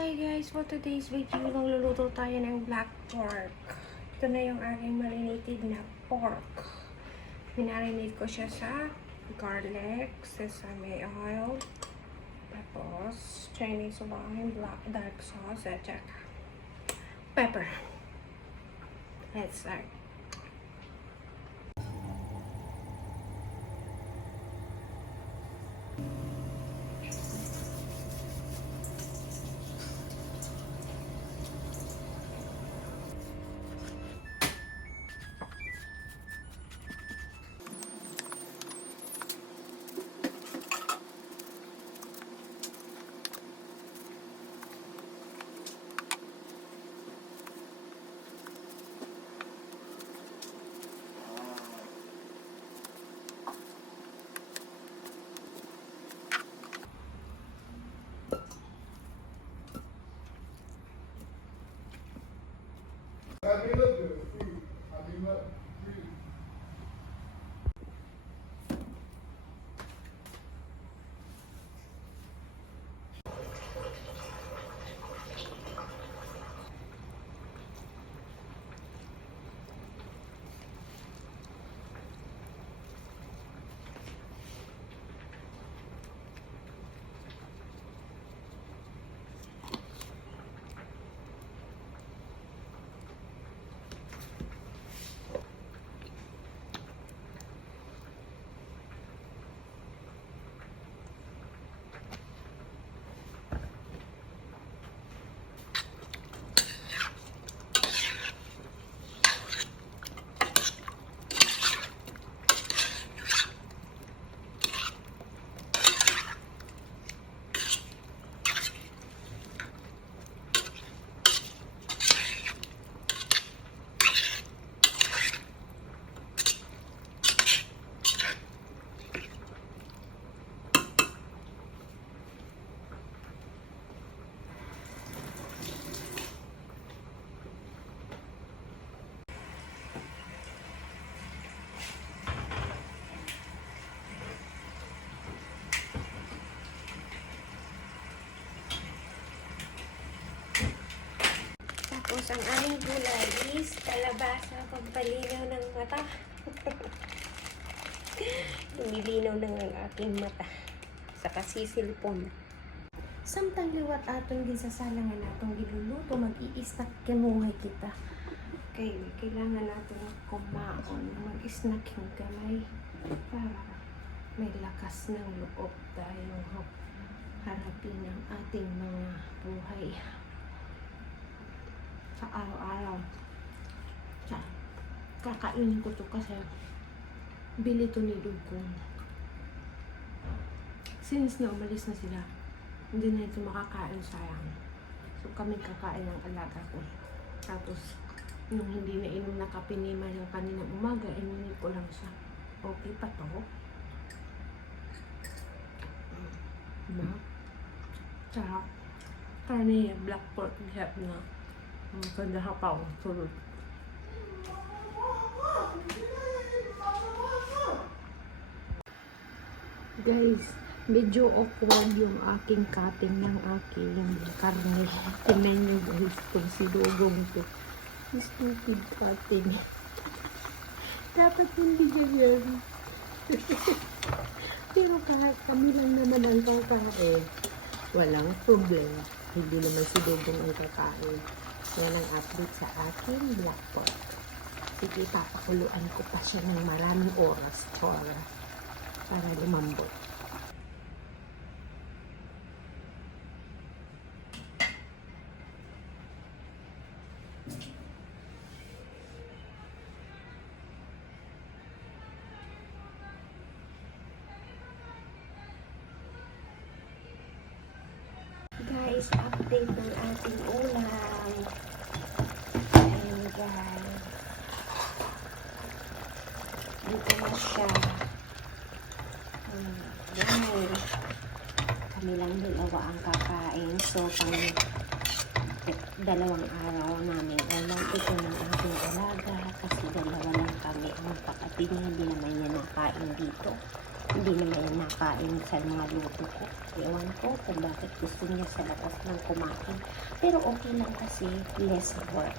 Hi guys! For today's video, nagluluto tayo ng black pork. Ito na yung aking marinated na pork. Minarinate ko siya sa garlic, sesame oil, tapos Chinese wine, black dark sauce, at saka pepper. Let's start. I mean, look good. Food. I mean, look. Food. Tapos ang aming gulay is kalabasa, pampalinaw ng mata. Lumilinaw na ang aking mata sa kasisilpon. Samtang liwat atong ginsasalangan atong giluluto, mag-i-snack kinuhay kita. Okay, kailangan natin kumaon, mag-snack yung gamay para may lakas ng loob tayo harapin ang ating mga buhay sa araw-araw. Kakainin ko to kasi bili to ni Dugong. Since na umalis na sila, hindi na ito makakain, sayang. So kami kakain ng alaga ko. Tapos yung hindi na inom na kape ni Mayo kaninang umaga, ininit ko lang siya. Okay pa to. Diba? Tsaka karne black pork dihap na kanda hapaw sulod. Guys, medyo awkward yung aking cutting ng aking karne. Tingnan nyo guys kung si Dogong to. Stupid cutting. Dapat hindi ganyan. Pero kahit kami lang naman ang kakain, walang problema. Hindi naman si Dogong ang kakain. Yan ang update sa aking black pork. Sige, papakuluan ko pa siya ng maraming oras para lumambot. Guys, update ng ating ulam. Ayan guys. Dito na siya. Ayan. Kami lang dalawa ang kakain. So, pang dalawang araw namin ulam ito ng ating alaga. Kasi dalawa lang kami ang kapatid niya. Hindi naman niya nakain dito. Hindi naman yan nakain sa mga luto ko. Ewan ko kung bakit gusto niya sa labas ng kumain. Pero okay lang kasi less work.